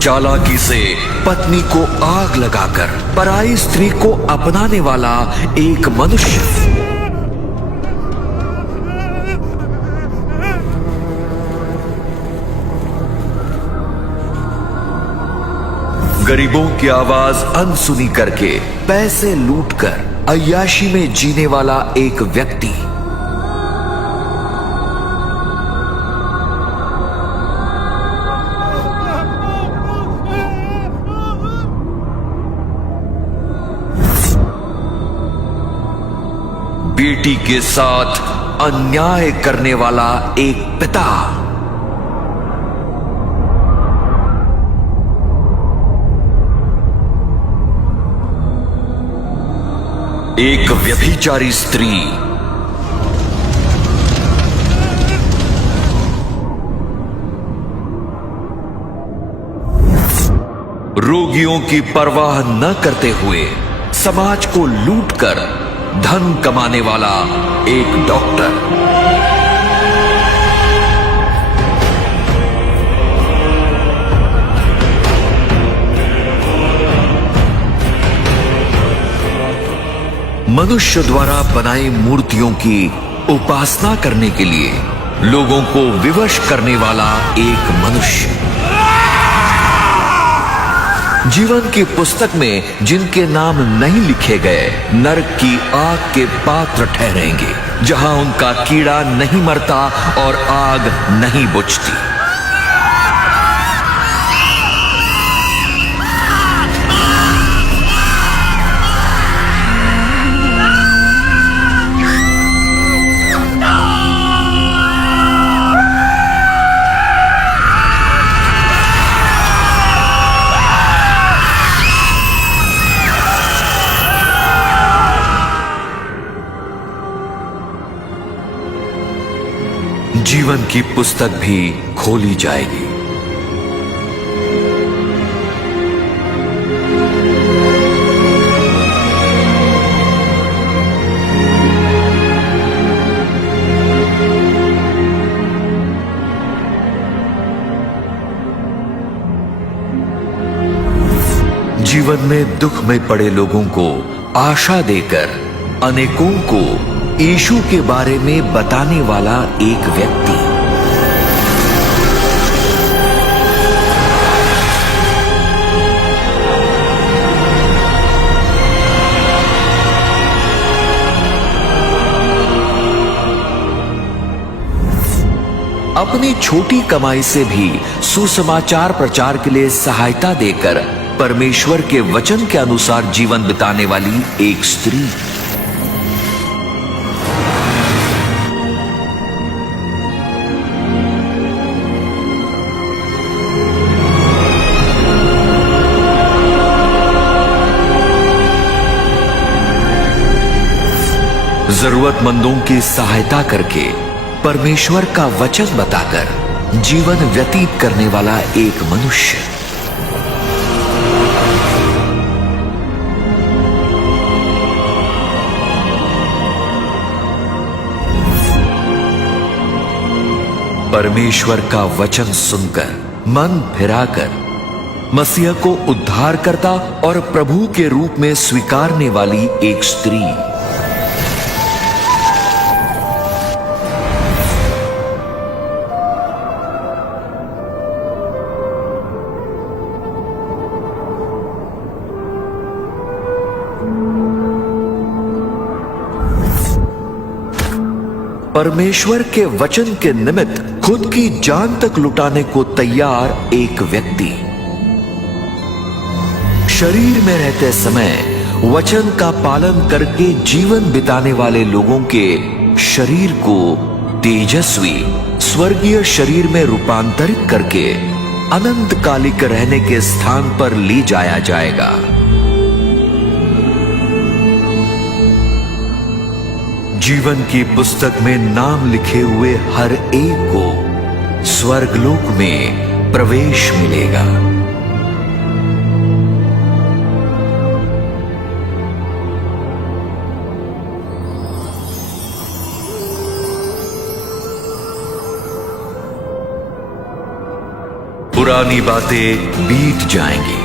चालाकी से पत्नी को आग लगाकर पराई स्त्री को अपनाने वाला एक मनुष्य। गरीबों की आवाज अनसुनी करके पैसे लूटकर अय्याशी में जीने वाला एक व्यक्ति। बेटी के साथ अन्याय करने वाला एक पिता। एक व्यभिचारी स्त्री। रोगियों की परवाह न करते हुए समाज को लूटकर धन कमाने वाला एक डॉक्टर। मनुष्य द्वारा बनाई मूर्तियों की उपासना करने के लिए लोगों को विवश करने वाला एक मनुष्य। जीवन की पुस्तक में जिनके नाम नहीं लिखे गए नरक की आग के पात्र ठहरेंगे, जहां उनका कीड़ा नहीं मरता और आग नहीं बुझती। जीवन की पुस्तक भी खोली जाएगी। जीवन में दुख में पड़े लोगों को आशा देकर अनेकों को यीशु के बारे में बताने वाला एक व्यक्ति। अपनी छोटी कमाई से भी सुसमाचार प्रचार के लिए सहायता देकर परमेश्वर के वचन के अनुसार जीवन बिताने वाली एक स्त्री। जरूरतमंदों की सहायता करके परमेश्वर का वचन बताकर जीवन व्यतीत करने वाला एक मनुष्य। परमेश्वर का वचन सुनकर मन फिराकर मसीह को उद्धारकर्ता और प्रभु के रूप में स्वीकारने वाली एक स्त्री। परमेश्वर के वचन के निमित्त खुद की जान तक लुटाने को तैयार एक व्यक्ति। शरीर में रहते समय वचन का पालन करके जीवन बिताने वाले लोगों के शरीर को तेजस्वी स्वर्गीय शरीर में रूपांतरित करके अनंत कालिक रहने के स्थान पर ले जाया जाएगा। जीवन की पुस्तक में नाम लिखे हुए हर एक को स्वर्गलोक में प्रवेश मिलेगा। पुरानी बातें बीत जाएंगी।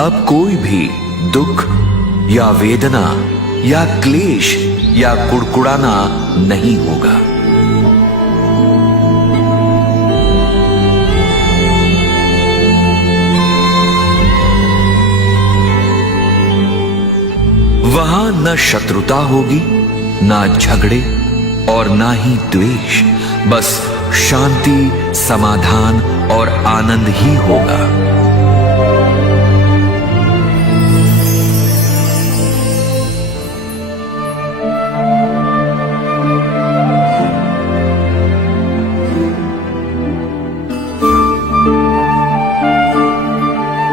अब कोई भी दुख या वेदना या क्लेश या कुड़कुड़ाना नहीं होगा। वहां न शत्रुता होगी, ना झगड़े और ना ही द्वेष, बस शांति, समाधान और आनंद ही होगा।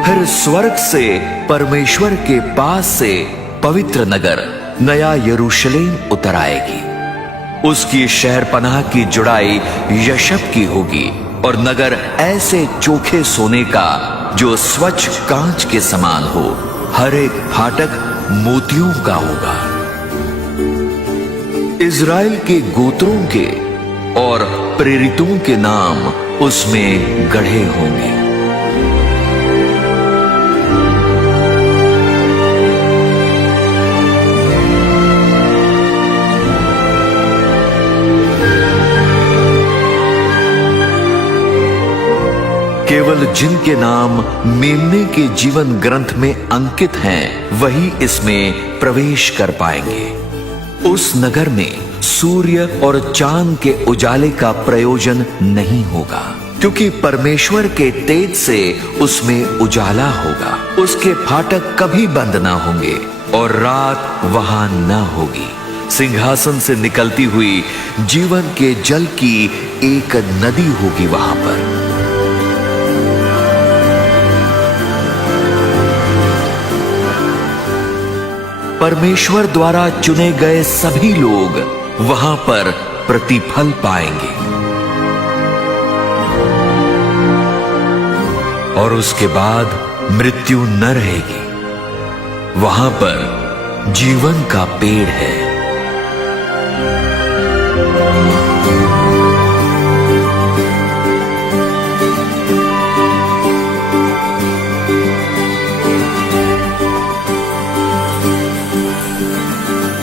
फिर स्वर्ग से, परमेश्वर के पास से पवित्र नगर नया यरूशलेम उतर आएगी। उसकी शहरपनाह की जुड़ाई यशब की होगी और नगर ऐसे चोखे सोने का जो स्वच्छ कांच के समान हो। हर एक फाटक मोतियों का होगा। इज़राइल के गोत्रों के और प्रेरितों के नाम उसमें गढ़े होंगे। केवल जिनके नाम मेमने के जीवन ग्रंथ में अंकित हैं, वही इसमें प्रवेश कर पाएंगे। उस नगर में सूर्य और चांद के उजाले का प्रयोजन नहीं होगा, क्योंकि परमेश्वर के तेज से उसमें उजाला होगा। उसके फाटक कभी बंद ना होंगे और रात वहां न होगी। सिंहासन से निकलती हुई जीवन के जल की एक नदी होगी वहां पर। परमेश्वर द्वारा चुने गए सभी लोग वहां पर प्रतिफल पाएंगे और उसके बाद मृत्यु न रहेगी। वहां पर जीवन का पेड़ है।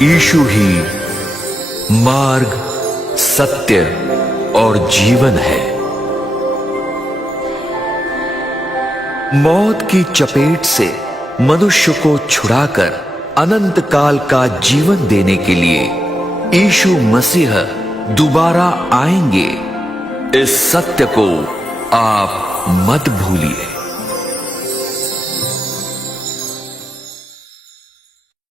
यीशु ही मार्ग, सत्य और जीवन है। मौत की चपेट से मनुष्य को छुड़ाकर अनंत काल का जीवन देने के लिए यीशु मसीह दोबारा आएंगे। इस सत्य को आप मत भूलिए।